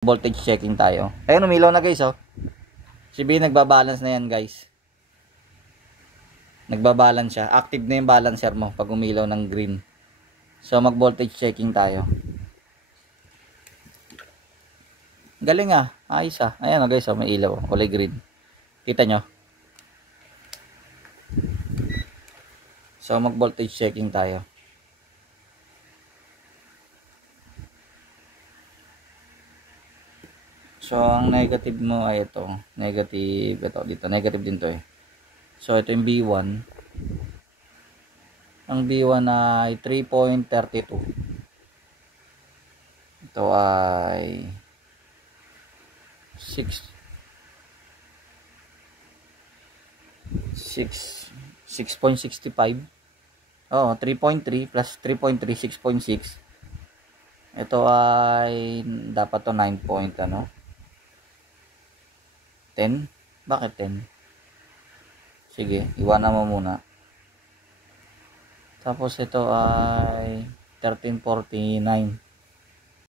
Voltage checking tayo. Ayun, umilaw na guys, oh. Si B nagbabalance na yan, guys. Nagbabalance siya. Active na yung balancer mo pag umilaw ng green. So, mag-voltage checking tayo. Galing ah. Ayos ah. Ayan oh guys, oh, may ilaw. Kulay green. Kita nyo? So, mag-voltage checking tayo. So, ang negative mo ay ito. Negative. Ito, dito. Negative din to eh. So, ito yung B1. Ang B1 ay 3.32. Ito ay 6.65. Oh, 3.3 plus 3.3, 6.6. Ito ay dapat to 9 point ano? 10? Bakit 10? Sige, iwanan mo muna. Tapos ito ay 1349.